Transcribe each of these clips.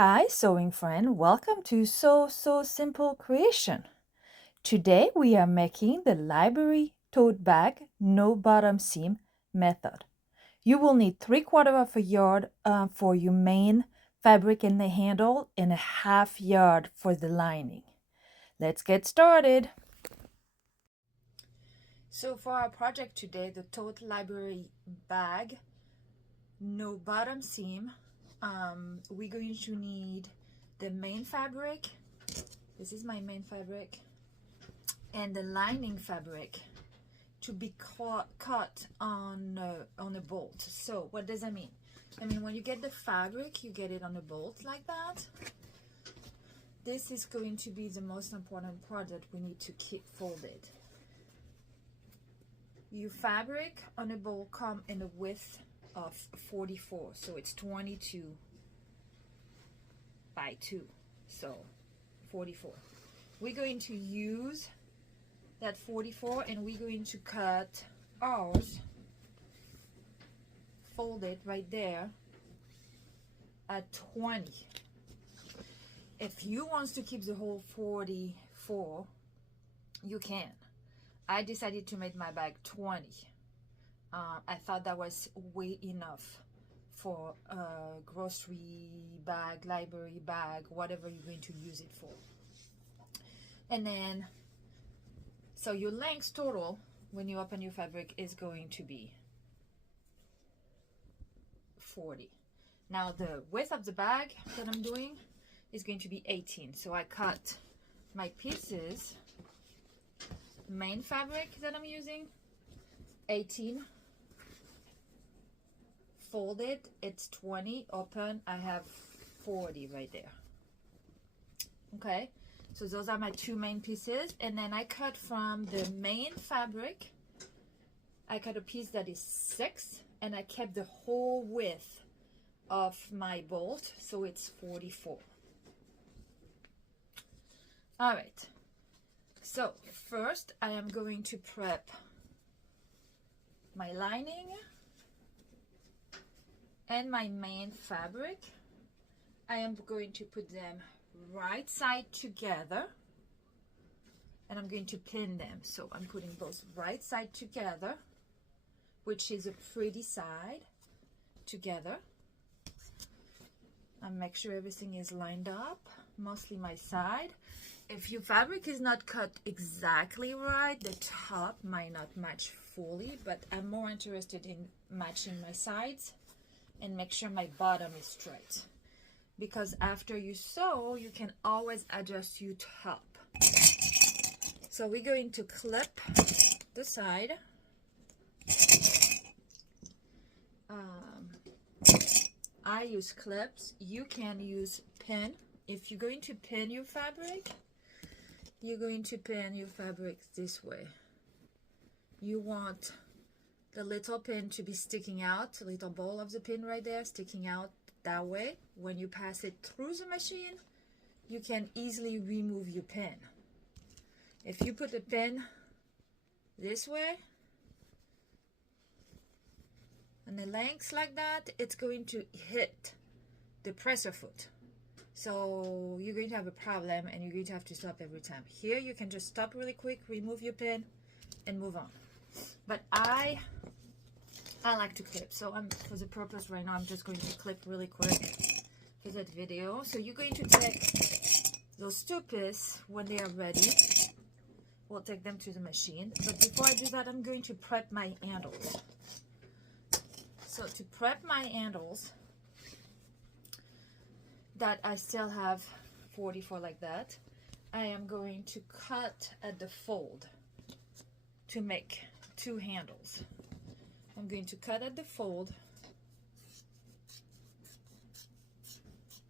Hi, sewing friend. Welcome to So Simple Creation. Today we are making the library tote bag no bottom seam method. You will need 3/4 of a yard for your main fabric and the handle and a 1/2 yard for the lining. Let's get started. So for our project today, the tote library bag no bottom seam, we're going to need the main fabric. This is my main fabric, and the lining fabric to be cut on a bolt. So what does that mean? I mean, when you get the fabric, you get it on a bolt like that. This is going to be the most important part that we need to keep folded. Your fabric on a bolt come in a width of 44, so it's 22 by 2, so 44. We're going to use that 44 and we're going to cut ours, fold it right there at 20. If you want to keep the whole 44, you can. I decided to make my bag 20. I thought that was way enough for a grocery bag, library bag, whatever you're going to use it for. And then, so your length total when you open your fabric is going to be 40. Now the width of the bag that I'm doing is going to be 18. So I cut my pieces, main fabric that I'm using, 18. Folded, it's 20. Open, I have 40 right there. Okay, so those are my two main pieces, and then I cut from the main fabric, I cut a piece that is 6, and I kept the whole width of my bolt, so it's 44. All right, so first I am going to prep my lining and my main fabric. I am going to put them right side together, and I'm going to pin them. So I'm putting both right side together, which is a pretty side, together. And make sure everything is lined up, mostly my side. If your fabric is not cut exactly right, the top might not match fully, but I'm more interested in matching my sides and make sure my bottom is straight, because after you sew you can always adjust your top. So we're going to clip the side. I use clips. You can use pin. If you're going to pin your fabric, you're going to pin your fabric this way. You want the little pin to be sticking out, the little ball of the pin right there sticking out that way. When you pass it through the machine, you can easily remove your pin. If you put the pin this way and the lengths like that, it's going to hit the presser foot. So you're going to have a problem and you're going to have to stop every time. Here you can just stop really quick, remove your pin, and move on. But I like to clip, so for the purpose right now I'm just going to clip really quick for that video. So you're going to take those two pieces when they are ready. We'll take them to the machine, but before I do that, I'm going to prep my handles. So to prep my handles that I still have 44 like that, I am going to cut at the fold to make two handles. I'm going to cut at the fold.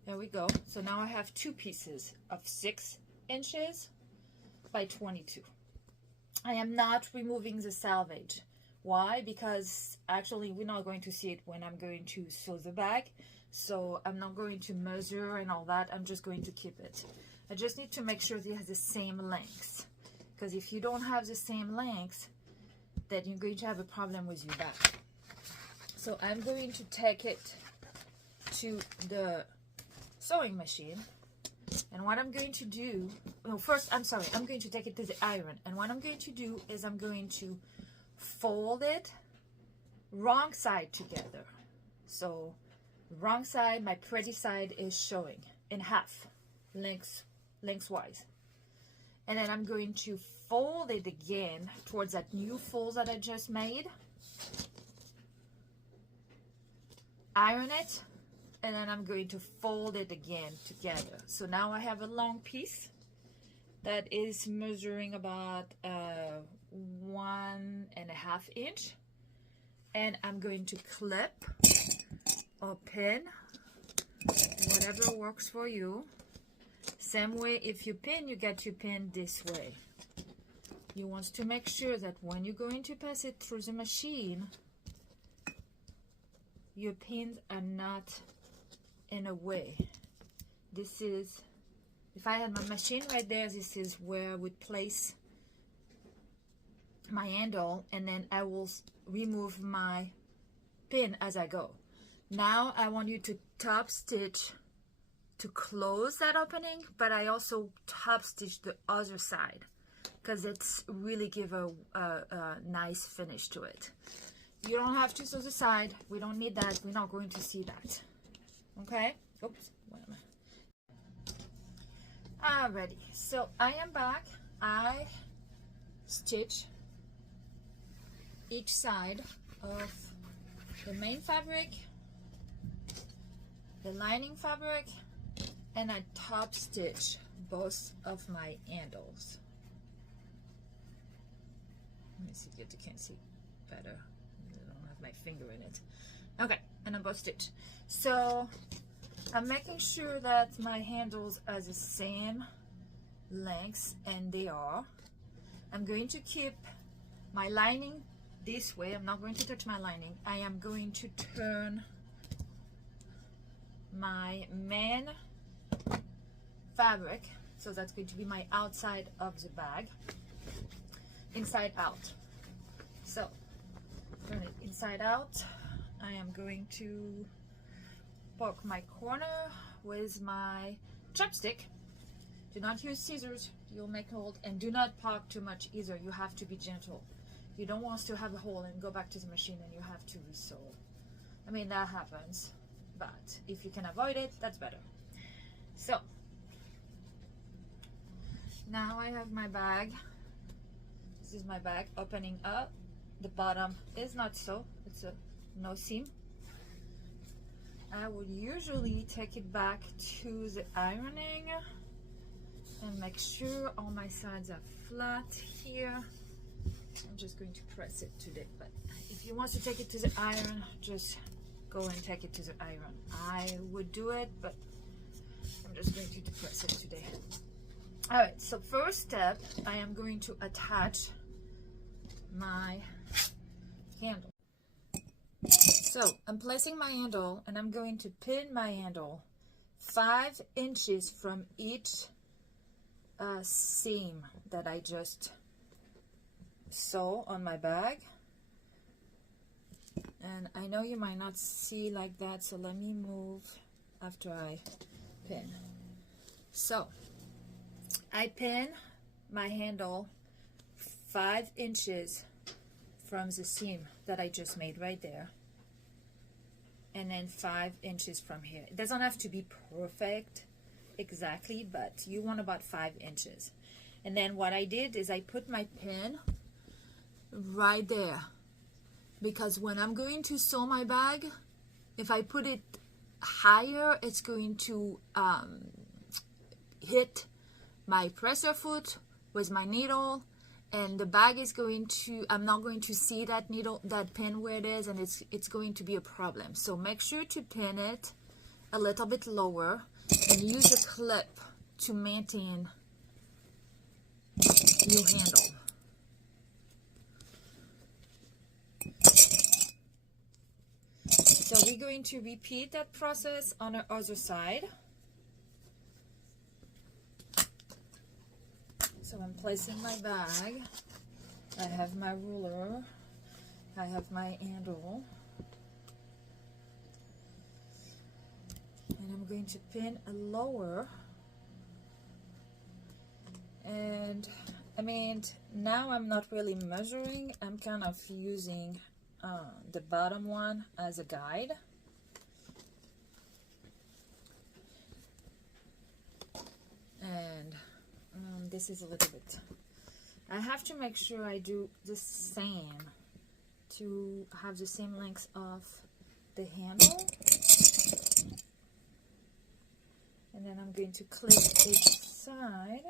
There we go. So now I have two pieces of 6 inches by 22. I am not removing the selvage. Why? Because actually we're not going to see it when I'm going to sew the bag. So I'm not going to measure and all that. I'm just going to keep it. I just need to make sure it has the same length. Because if you don't have the same length, then you're going to have a problem with your bag. So I'm going to take it to the sewing machine. And what I'm going to do, no, first, I'm sorry, I'm going to take it to the iron. And what I'm going to do is I'm going to fold it wrong side together. So wrong side, my pretty side is showing in half, lengthwise. And then I'm going to fold it again towards that new fold that I just made. Iron it, and then I'm going to fold it again together. So now I have a long piece that is measuring about 1.5 inch, and I'm going to clip or pin, whatever works for you. Same way, if you pin, you get to pin this way. You want to make sure that when you're going to pass it through the machine, your pins are not in a way. This is, if I had my machine right there, this is where I would place my handle, and then I will remove my pin as I go. Now I want you to top stitch to close that opening, but I also top stitch the other side because it's really give a nice finish to it. You don't have to sew the side. We don't need that. We're not going to see that. Okay? Oops. Alrighty. So I am back. I stitch each side of the main fabric, the lining fabric, and I top stitch both of my handles. Let me see if you can see better. I don't have my finger in it. Okay, and I'm both stitched. So I'm making sure that my handles are the same length, and they are. I'm going to keep my lining this way. I'm not going to touch my lining. I am going to turn my main fabric, so that's going to be my outside of the bag, inside out. So turn it inside out. I am going to poke my corner with my chopstick. Do not use scissors, you'll make a hole, and do not poke too much either. You have to be gentle. You don't want to have a hole and go back to the machine and you have to resew. I mean, that happens, but if you can avoid it, that's better. So now I have my bag. This is my bag opening up. The bottom is not so, it's a no seam. I would usually take it back to the ironing and make sure all my sides are flat here. I'm just going to press it today, but if you want to take it to the iron, just go and take it to the iron. I would do it, but I'm just going to press it today. All right, so first step, I am going to attach my handle. So I'm placing my handle, and I'm going to pin my handle 5 inches from each seam that I just sew on my bag. And I know you might not see like that, so let me move after I pin. So I pin my handle 5 inches from the seam that I just made right there, and then 5 inches from here. It doesn't have to be perfect exactly, but you want about 5 inches. And then what I did is I put my pin right there, because when I'm going to sew my bag, if I put it higher, it's going to hit my presser foot with my needle, and the bag is going to, I'm not going to see that needle, that pin where it is, and it's going to be a problem. So make sure to pin it a little bit lower and use a clip to maintain your handle. So we're going to repeat that process on the other side. So I'm placing my bag. I have my ruler. I have my handle. And I'm going to pin a lower, and I mean, now I'm not really measuring, I'm kind of using the bottom one as a guide. And this is a little bit, I have to make sure I do the same to have the same length of the handle. And then I'm going to clip each side.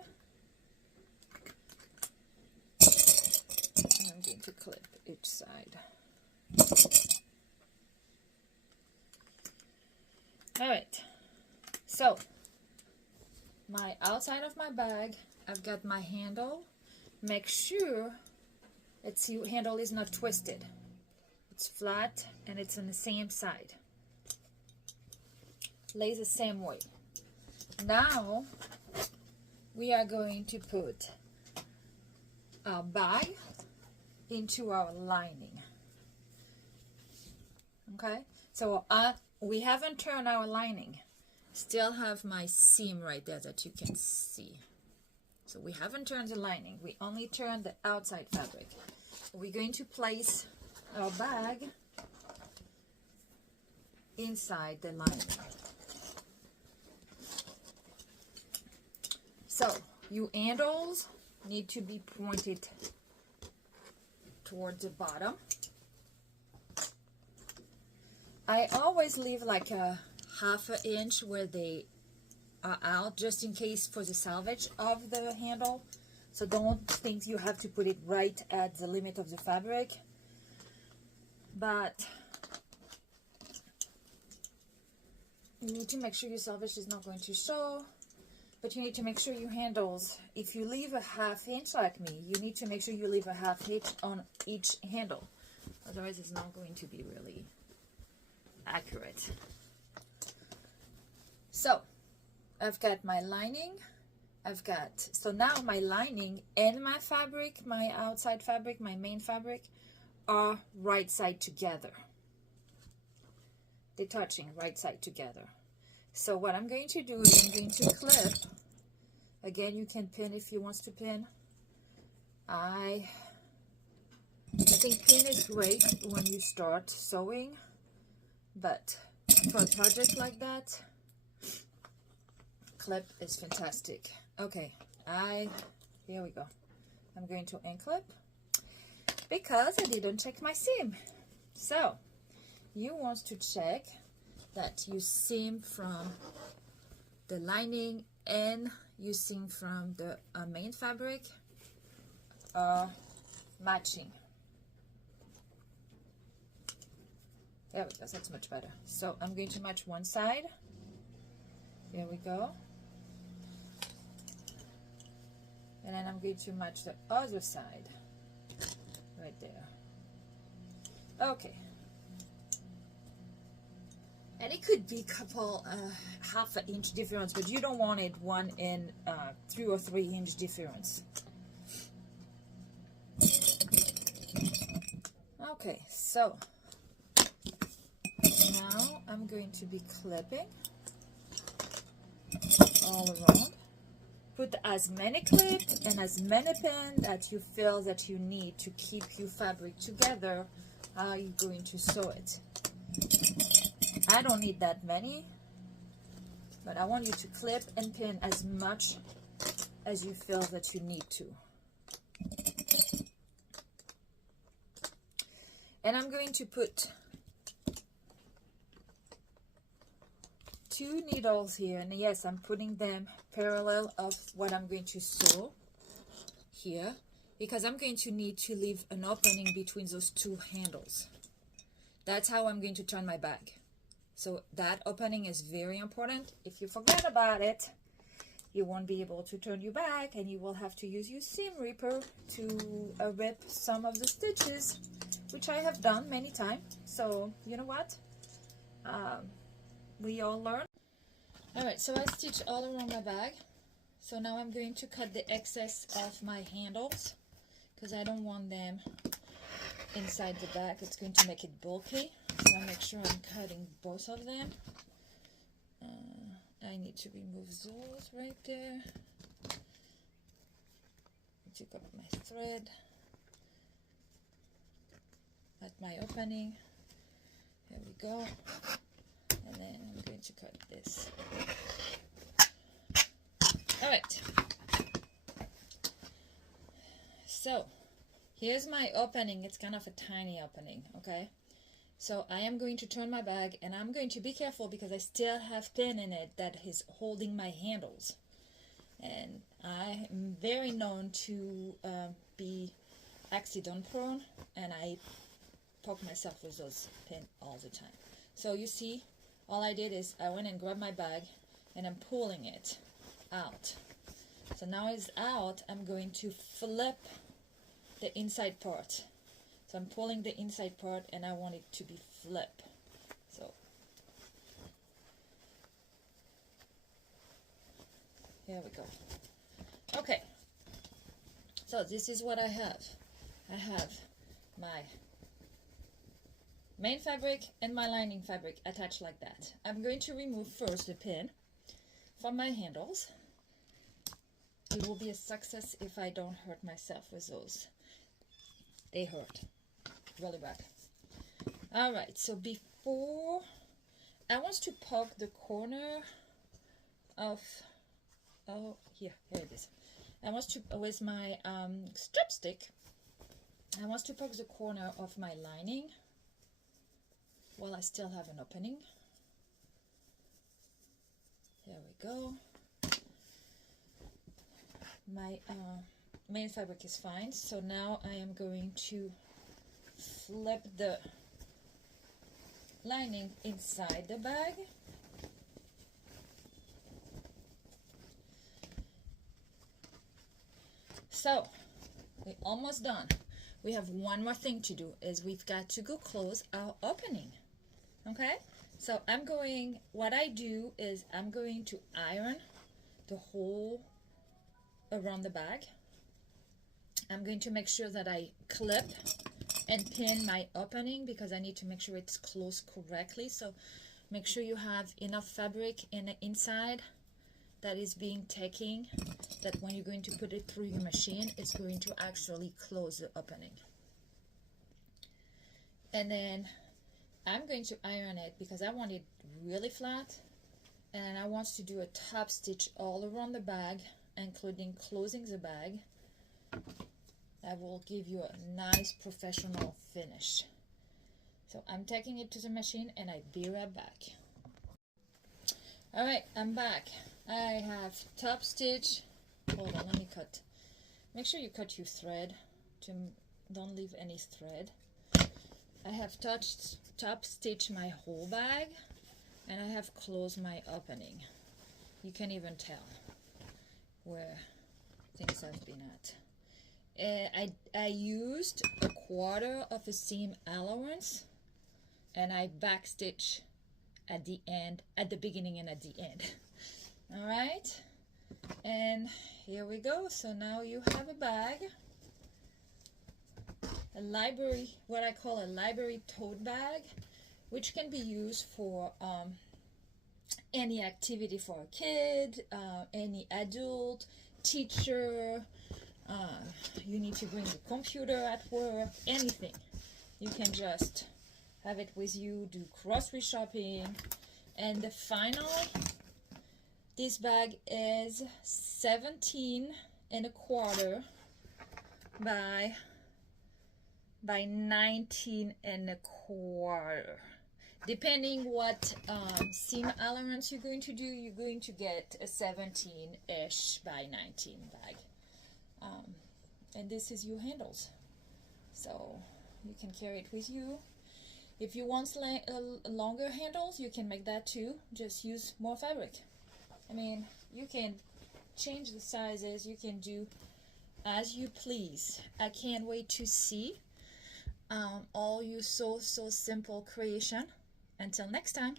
And I'm going to clip each side. All right, so my outside of my bag, I've got my handle. Make sure your handle is not twisted. It's flat and it's on the same side. Lays the same way. Now we are going to put our bag into our lining. Okay, so we haven't turned our lining. Still have my seam right there that you can see. So we haven't turned the lining, we only turned the outside fabric. We're going to place our bag inside the lining. So your handles need to be pointed towards the bottom. I always leave like a half an inch where they are out, just in case for the salvage of the handle. So don't think you have to put it right at the limit of the fabric, but you need to make sure your salvage is not going to show. But you need to make sure your handles, if you leave a half inch like me, you need to make sure you leave a half inch on each handle. Otherwise it's not going to be really accurate. So I've got my lining, so now my lining and my fabric, my outside fabric, my main fabric, are right side together. They're touching right side together. So what I'm going to do is I'm going to clip. Again, you can pin if you want to pin. I think pin is great when you start sewing, but for a project like that, clip is fantastic. Okay, here we go. I'm going to unclip because I didn't check my seam. So you want to check that you seam from the lining and you seam from the main fabric are matching. There we go, that's much better. So I'm going to match one side. Here we go. And then I'm going to match the other side right there. Okay. And it could be a couple, half an inch difference, but you don't want it 1 and 3 or 3 inch difference. Okay, so now I'm going to be clipping all around. Put as many clips and as many pins that you feel that you need to keep your fabric together. How are you going to sew it? I don't need that many, but I want you to clip and pin as much as you feel that you need to. And I'm going to put 2 needles here, and yes, I'm putting them parallel of what I'm going to sew here, because I'm going to need to leave an opening between those 2 handles. That's how I'm going to turn my bag. So that opening is very important. If you forget about it, you won't be able to turn your bag, and you will have to use your seam ripper to rip some of the stitches, which I have done many times. So you know what? We all learn. Alright, so I stitched all around my bag. So now I'm going to cut the excess of my handles, because I don't want them inside the bag. It's going to make it bulky. So I'll make sure I'm cutting both of them. need to remove those right there. I took up my thread at my opening. There we go. And then I'm going to cut this. All right. So here's my opening. It's kind of a tiny opening, okay? So I am going to turn my bag, and I'm going to be careful because I still have pin in it that is holding my handles. And I am very known to be accident prone, and I poke myself with those pins all the time. So you see, all I did is I went and grabbed my bag, and I'm pulling it out. So now it's out, I'm going to flip the inside part. So I'm pulling the inside part, and I want it to be flip. So here we go. Okay, so this is what I have. I have my main fabric and my lining fabric attached like that. I'm going to remove first the pin from my handles. It will be a success if I don't hurt myself with those. They hurt really bad. All right, so before I want to poke the corner of, oh, here it is. I want to, with my strip stick, I want to poke the corner of my lining while I still have an opening. There we go. My main fabric is fine, so now I am going to flip the lining inside the bag. So we're almost done. We have one more thing to do, is we've got to go close our opening. Okay, so what I do is I'm going to iron the whole around the bag. I'm going to make sure that I clip and pin my opening because I need to make sure it's closed correctly. So make sure you have enough fabric in the inside that is being taken, that when you're going to put it through your machine, it's going to actually close the opening. And then I'm going to iron it because I want it really flat, and I want to do a top stitch all around the bag, including closing the bag. That will give you a nice professional finish. So I'm taking it to the machine, and I'll be right back. All right, I'm back. I have top stitch. Hold on, let me cut. Make sure you cut your thread. Don't leave any thread. I have top stitch my whole bag, and I have closed my opening. You can even tell where things have been at. I used a quarter of a seam allowance, and I backstitch at the end, at the beginning and at the end. All right, and here we go. So now you have a bag, a library, what I call a library tote bag, which can be used for any activity for a kid, any adult, teacher. You need to bring the computer at work, anything. You can just have it with you, do grocery shopping. And the final, this bag is 17 1/4 by 19 1/4. Depending what seam allowance you're going to do, you're going to get a 17-ish by 19 bag. And this is your handles, so you can carry it with you. If you want longer handles, you can make that too. Just use more fabric. I mean, you can change the sizes, you can do as you please. I can't wait to see all your so simple creation. Until next time.